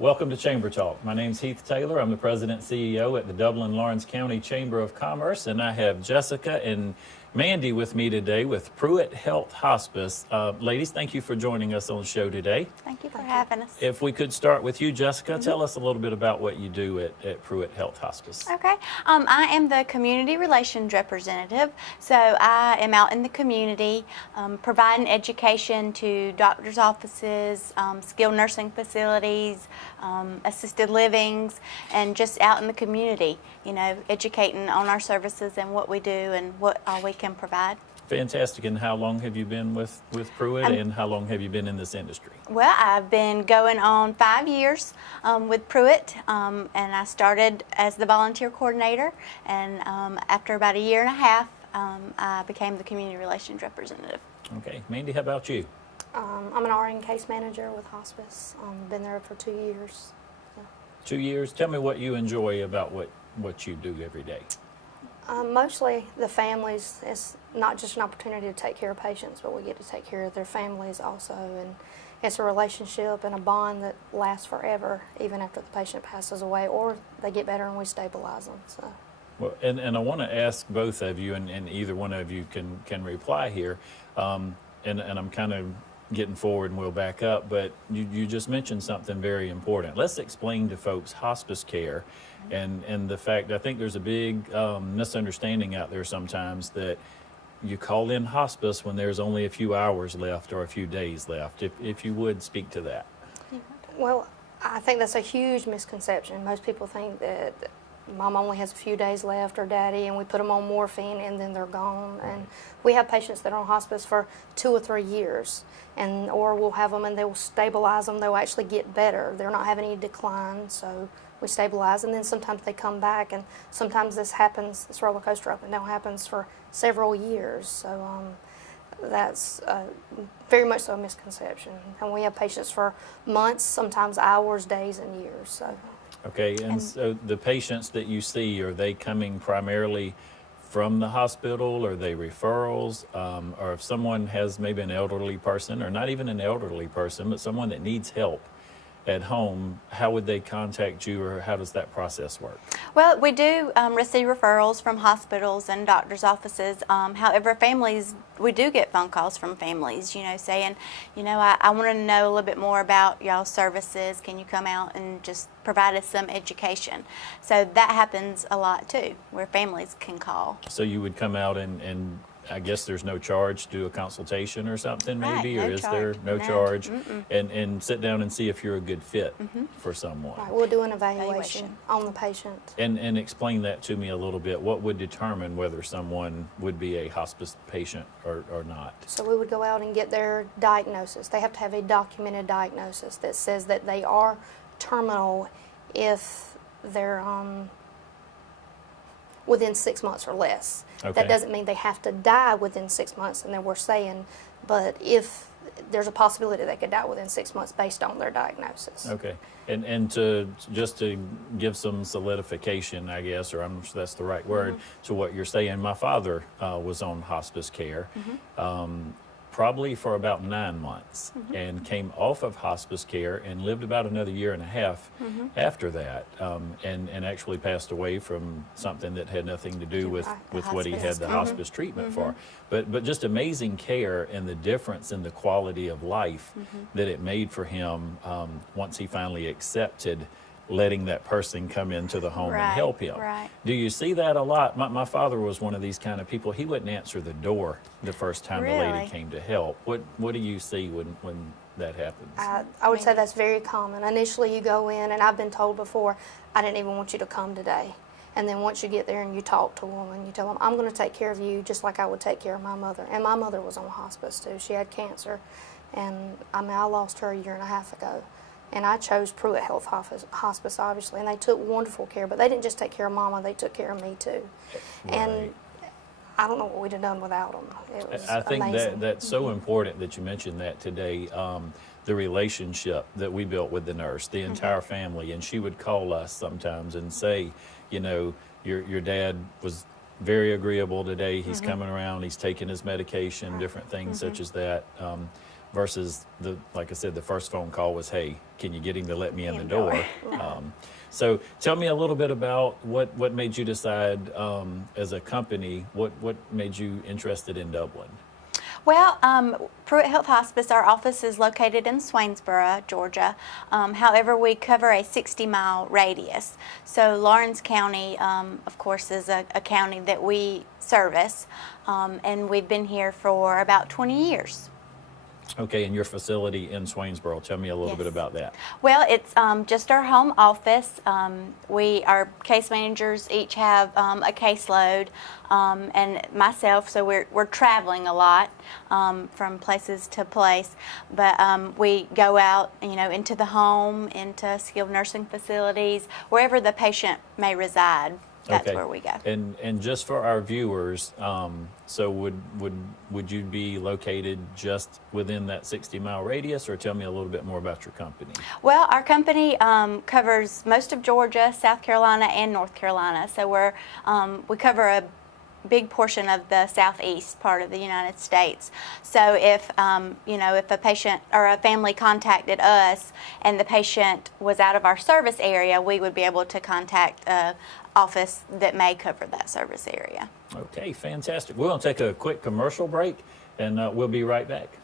Welcome to Chamber Talk. My name's Heath Taylor. I'm the President and CEO at the Dublin-Lawrence County Chamber of Commerce, and I have Jessica and Mandy with me today with Pruitt Health Hospice. Ladies, thank you for joining us on the show today. Thank you for having us. If we could start with you, Jessica, tell us a little bit about what you do at Pruitt Health Hospice. Okay. I am the community relations representative, so I am out in the community providing education to doctors' offices, skilled nursing facilities, assisted livings, and just out in the community, educating on our services and what we do and what all we can provide. Fantastic. And how long have you been with Pruitt, and how long have you been in this industry? Well, I've been going on 5 years with Pruitt, and I started as the volunteer coordinator, and after about a year and a half, I became the community relations representative. Okay. Mandy, how about you? I'm an RN case manager with hospice. Been there for 2 years. So. 2 years. Tell me what you enjoy about what you do every day. Mostly the families. It's not just an opportunity to take care of patients, but we get to take care of their families also. And it's a relationship and a bond that lasts forever, even after the patient passes away, or they get better and we stabilize them. So. Well, and I want to ask both of you, and either one of you can reply here. And I'm kind of getting forward and we'll back up, but you just mentioned something very important. Let's explain to folks hospice care and the fact, I think there's a big misunderstanding out there sometimes that you call in hospice when there's only a few hours left or a few days left. If you would speak to that. Well, I think that's a huge misconception. Most people think that Mom only has a few days left, or Daddy, and we put them on morphine and then they're gone. And we have patients that are on hospice for 2 or 3 years, or we'll have them and they'll stabilize them. They'll actually get better. They're not having any decline, so we stabilize, and then sometimes they come back, and sometimes this roller coaster up and down happens for several years. So that's very much so a misconception. And we have patients for months, sometimes hours, days, and years. So. Okay, and so the patients that you see, are they coming primarily from the hospital? Are they referrals? Or if someone has maybe an elderly person, or not even an elderly person, but someone that needs help at home, how would they contact you, or how does that process work? Well, we do receive referrals from hospitals and doctors' offices. However, families, we do get phone calls from families, saying, I want to know a little bit more about y'all's services. Can you come out and just provide us some education? So that happens a lot too, where families can call. So you would come out and I guess there's no charge, do a consultation or something maybe, right, or is there no charge? And sit down and see if you're a good fit for someone. Right, we'll do an evaluation on the patient. And explain that to me a little bit. What would determine whether someone would be a hospice patient or not? So we would go out and get their diagnosis. They have to have a documented diagnosis that says that they are terminal if they're within 6 months or less. Okay. That doesn't mean they have to die within 6 months, and then we're saying, but if there's a possibility they could die within 6 months based on their diagnosis. Okay. And to give some solidification, I guess, or I'm sure that's the right word, to what you're saying, my father was on hospice care. Probably for about 9 months, and came off of hospice care and lived about another year and a half after that, and actually passed away from something that had nothing to do with what he had the hospice treatment for. But just amazing care and the difference in the quality of life that it made for him once he finally accepted letting that person come into the home and help him. Right. Do you see that a lot? My father was one of these kind of people. He wouldn't answer the door the first time the lady came to help. What do you see when that happens? I would say that's very common. Initially you go in, and I've been told before, I didn't even want you to come today. And then once you get there and you talk to them and you tell them, I'm going to take care of you just like I would take care of my mother. And my mother was on hospice too. She had cancer. And I lost her a year and a half ago. And I chose Pruitt Health Hospice, obviously, and they took wonderful care. But they didn't just take care of Mama; they took care of me too. Right. And I don't know what we'd have done without them. It was I think amazing. that's so important that you mentioned that today. The relationship that we built with the nurse, the entire family, and she would call us sometimes and say, your dad was very agreeable today. He's coming around. He's taking his medication, different things such as that. versus like I said, the first phone call was, hey, can you get him to let me in the door? So tell me a little bit about what made you decide as a company, what made you interested in Dublin? Well, Pruitt Health Hospice, our office is located in Swainsboro, Georgia. However, we cover a 60-mile radius. So Lawrence County, of course, is a county that we service, and we've been here for about 20 years. Okay, and your facility in Swainsboro, tell me a little bit about that. Well, it's just our home office. Our case managers each have a caseload, and myself, so we're traveling a lot from places to place. But we go out, into the home, into skilled nursing facilities, wherever the patient may reside. That's okay. where we go. And just for our viewers, so would you be located just within that 60-mile radius, or tell me a little bit more about your company? Well, our company covers most of Georgia, South Carolina, and North Carolina. So we cover a big portion of the southeast part of the United States. So if if a patient or a family contacted us and the patient was out of our service area, we would be able to contact an office that may cover that service area. Okay, fantastic. We're going to take a quick commercial break, and we'll be right back.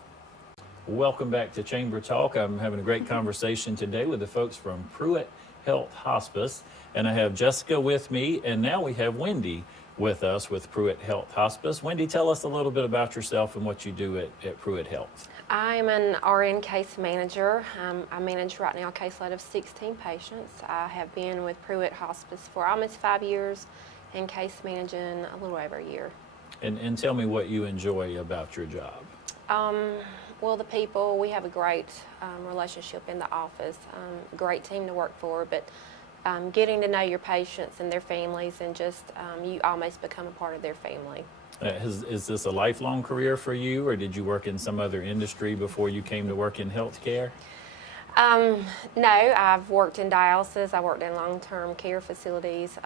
Welcome back to Chamber Talk. I'm having a great conversation today with the folks from Pruitt Health Hospice, and I have Jessica with me, and now we have Wendy with us with Pruitt Health Hospice. Wendy, tell us a little bit about yourself and what you do at Pruitt Health. I'm an RN case manager. I manage right now a caseload of 16 patients. I have been with Pruitt Hospice for almost 5 years and case managing a little over a year. And tell me what you enjoy about your job. Well, the people, we have a great relationship in the office, great team to work for, but getting to know your patients and their families, and just you almost become a part of their family. Is this a lifelong career for you, or did you work in some other industry before you came to work in healthcare? No, I've worked in dialysis. I worked in long-term care facilities.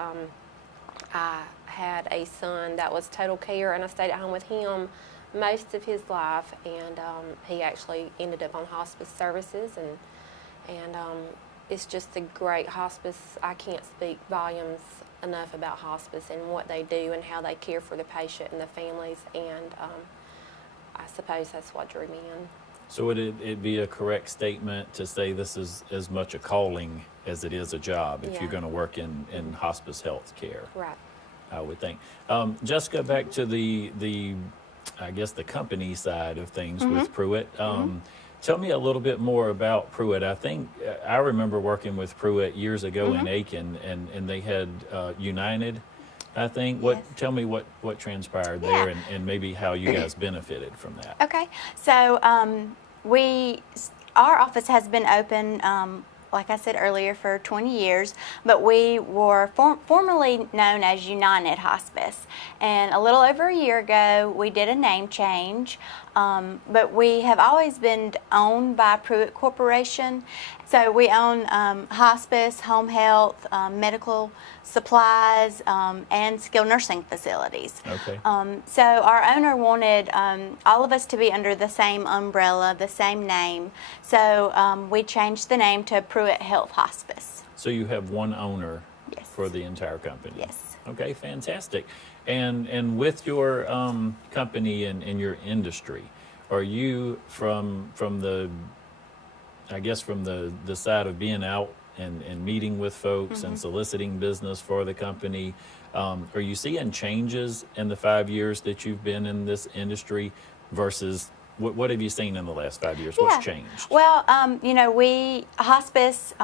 I had a son that was total care, and I stayed at home with him most of his life, and he actually ended up on hospice services, and it's just a great hospice. I can't speak volumes enough about hospice and what they do and how they care for the patient and the families, and I suppose that's what drew me in. So would it be a correct statement to say this is as much a calling as it is a job if you're going to work in hospice health care? Right. I would think. Jessica, back to the I guess the company side of things with Pruitt. Tell me a little bit more about Pruitt. I think I remember working with Pruitt years ago in Aiken, and they had United, I think. Yes. Tell me what transpired there, and maybe how you guys benefited from that. Okay, so our office has been open, like I said earlier, for 20 years, but we were formerly known as United Hospice. And a little over a year ago, we did a name change, but we have always been owned by Pruitt Corporation. So we own hospice, home health, medical supplies, and skilled nursing facilities. Okay. So our owner wanted all of us to be under the same umbrella, the same name. So we changed the name to Pruitt Health Hospice. So you have one owner Yes. for the entire company? Yes. Okay, fantastic. And with your company and your industry, are you from the side of being out and meeting with folks and soliciting business for the company? Are you seeing changes in the 5 years that you've been in this industry versus what have you seen in the last 5 years? What's changed? Well, hospice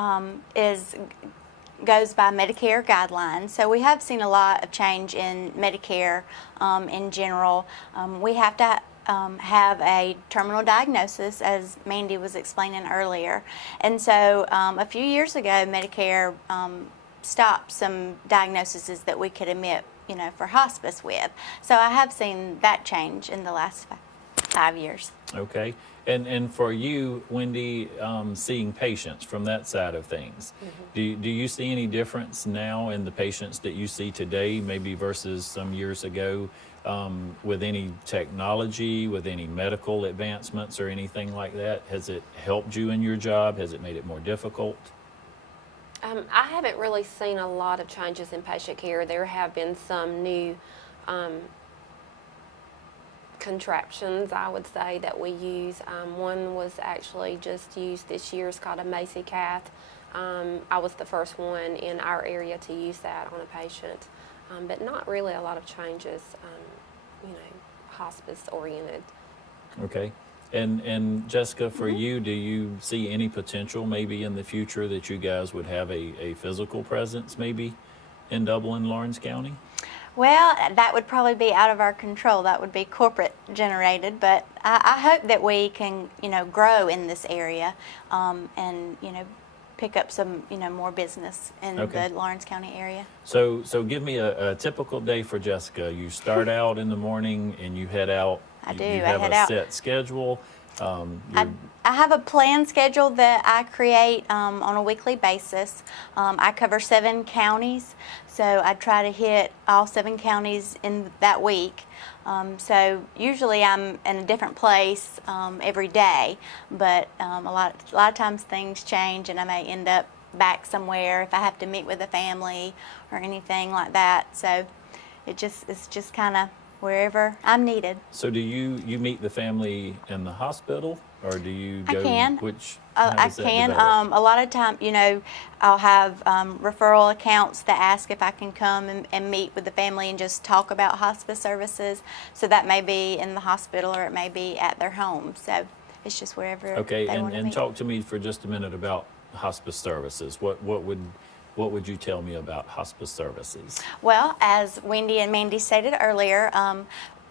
goes by Medicare guidelines, so we have seen a lot of change in Medicare in general. We have to have a terminal diagnosis, as Mandy was explaining earlier. And so a few years ago, Medicare stopped some diagnoses that we could admit, for hospice with. So I have seen that change in the last 5 years. Okay. And for you, Wendy, seeing patients from that side of things, do you see any difference now in the patients that you see today, maybe versus some years ago with any technology, with any medical advancements or anything like that? Has it helped you in your job? Has it made it more difficult? I haven't really seen a lot of changes in patient care. There have been some new contraptions, I would say, that we use. One was actually just used this year. It's called a Macy cath. I was the first one in our area to use that on a patient, but not really a lot of changes, hospice oriented. Okay. And Jessica, for you, do you see any potential maybe in the future that you guys would have a physical presence maybe in Dublin, Lawrence County? Well, that would probably be out of our control. That would be corporate generated, but I hope that we can, grow in this area, and, pick up some, more business in Okay. the Lawrence County area. So give me a typical day for Jessica. You start out in the morning and you head out. I You do. have I head a out. set schedule. I have a planned schedule that I create on a weekly basis. I cover 7 counties, so I try to hit all 7 counties in that week. So usually I'm in a different place every day, but a lot of times things change, and I may end up back somewhere if I have to meet with a family or anything like that. So it's just kind of wherever I'm needed. So do you meet the family in the hospital, or do you go? I can. How I does that can. develop? A lot of time, I'll have referral accounts that ask if I can come and meet with the family and just talk about hospice services. So that may be in the hospital or it may be at their home. So it's just wherever Okay, they want to and meet. talk to me for just a minute about hospice services. What would you tell me about hospice services? Well, as Wendy and Mandy stated earlier,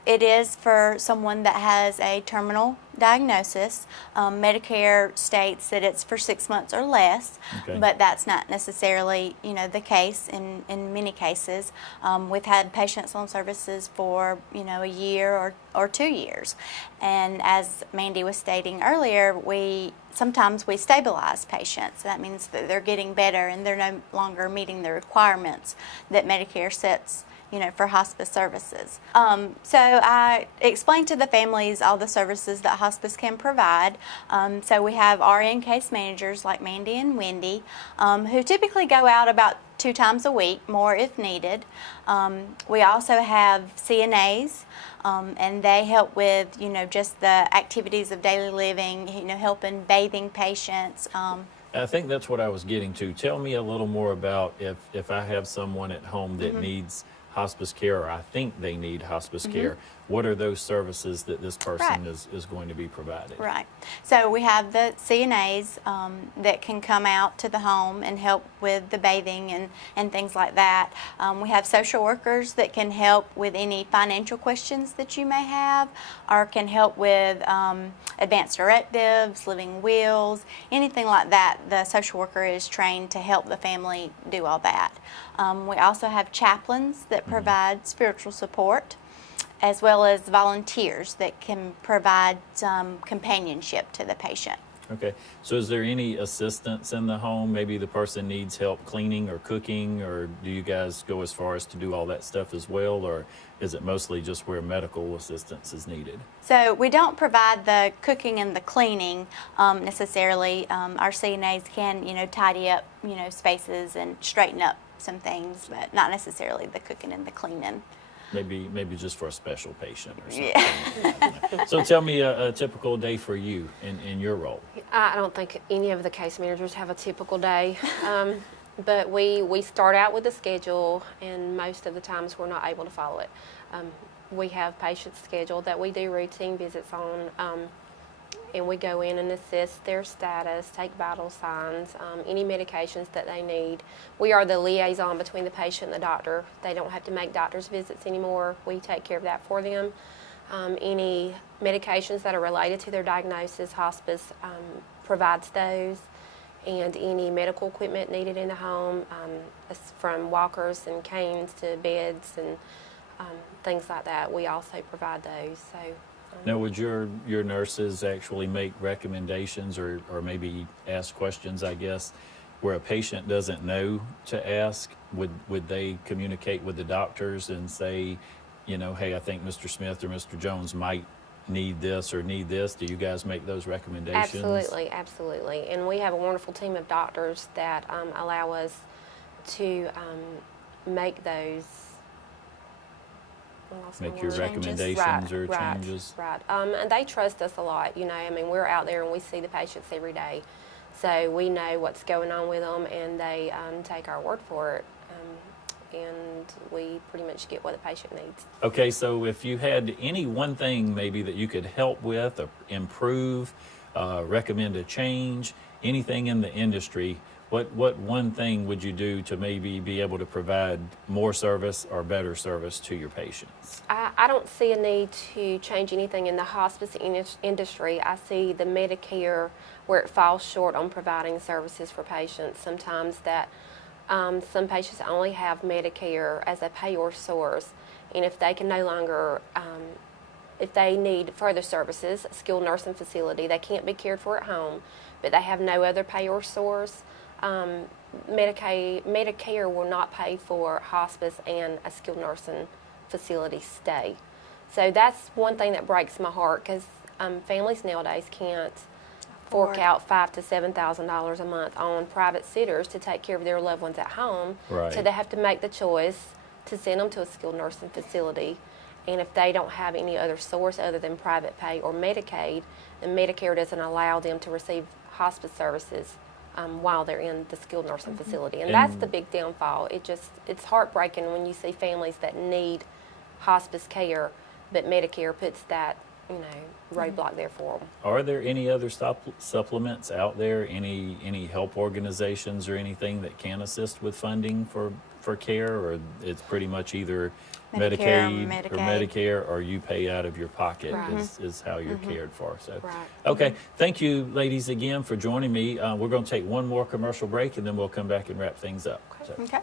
it is for someone that has a terminal diagnosis. Medicare states that it's for 6 months or less, Okay. but that's not necessarily, the case in many cases. We've had patients on services for, a year or 2 years. And as Mandy was stating earlier, sometimes we stabilize patients. That means that they're getting better and they're no longer meeting the requirements that Medicare sets for hospice services. So I explained to the families all the services that hospice can provide. So we have RN case managers like Mandy and Wendy, who typically go out about 2 times a week, more if needed. We also have CNAs, and they help with, just the activities of daily living, helping bathing patients. I think that's what I was getting to. Tell me a little more about if I have someone at home that needs hospice care, or I think they need hospice care, what are those services that this person Right. is going to be provided? Right. So we have the CNAs that can come out to the home and help with the bathing and things like that. We have social workers that can help with any financial questions that you may have, or can help with advanced directives, living wills, anything like that. The social worker is trained to help the family do all that. We also have chaplains that provide spiritual support, as well as volunteers that can provide some companionship to the patient. Okay. So is there any assistance in the home? Maybe the person needs help cleaning or cooking, or do you guys go as far as to do all that stuff as well, or is it mostly just where medical assistance is needed? So we don't provide the cooking and the cleaning necessarily. Our CNAs can, tidy up, spaces and straighten up some things, but not necessarily the cooking and the cleaning. Maybe just for a special patient or something. Yeah. So tell me a typical day for you in your role. I don't think any of the case managers have a typical day, but we start out with a schedule, and most of the times we're not able to follow it. We have patients scheduled that we do routine visits on, and we go in and assess their status, take vital signs, any medications that they need. We are the liaison between the patient and the doctor. They don't have to make doctor's visits anymore. We take care of that for them. Any medications that are related to their diagnosis, hospice provides those, and any medical equipment needed in the home, from walkers and canes to beds and things like that. We also provide those. So. Now, would your nurses actually make recommendations or maybe ask questions, I guess, where a patient doesn't know to ask? Would they communicate with the doctors and say, you know, hey, I think Mr. Smith or Mr. Jones might need this or need this? Do you guys make those recommendations? Absolutely, absolutely. And we have a wonderful team of doctors that allow us to make those. I lost my Make your word. recommendations or changes? Right. And they trust us a lot. You know, I mean, we're out there and we see the patients every day. So we know what's going on with them, and they take our word for it. And we pretty much get what the patient needs. Okay, so if you had any one thing maybe that you could help with or improve, recommend a change, anything in the industry, what one thing would you do to maybe be able to provide more service or better service to your patients? I don't see a need to change anything in the hospice industry. I see the Medicare where it falls short on providing services for patients. Sometimes that some patients only have Medicare as a payor source, and if they can no longer, if they need further services, a skilled nursing facility, they can't be cared for at home, but they have no other payor source, Medicare will not pay for hospice and a skilled nursing facility stay. So that's one thing that breaks my heart, because families nowadays can't fork out $5,000 to $7,000 a month on private sitters to take care of their loved ones at home. Right. So they have to make the choice to send them to a skilled nursing facility. And if they don't have any other source other than private pay or Medicaid, then Medicare doesn't allow them to receive hospice services while they're in the skilled nursing facility. And that's the big downfall. It's heartbreaking when you see families that need hospice care, but Medicare puts that, you know, roadblock there for them. Are there any other supplements out there, any help organizations or anything that can assist with funding for care, or it's pretty much either Medicaid or Medicare, or you pay out of your pocket is how you're cared for. So, okay, thank you ladies again for joining me. We're going to take one more commercial break and then we'll come back and wrap things up. Okay.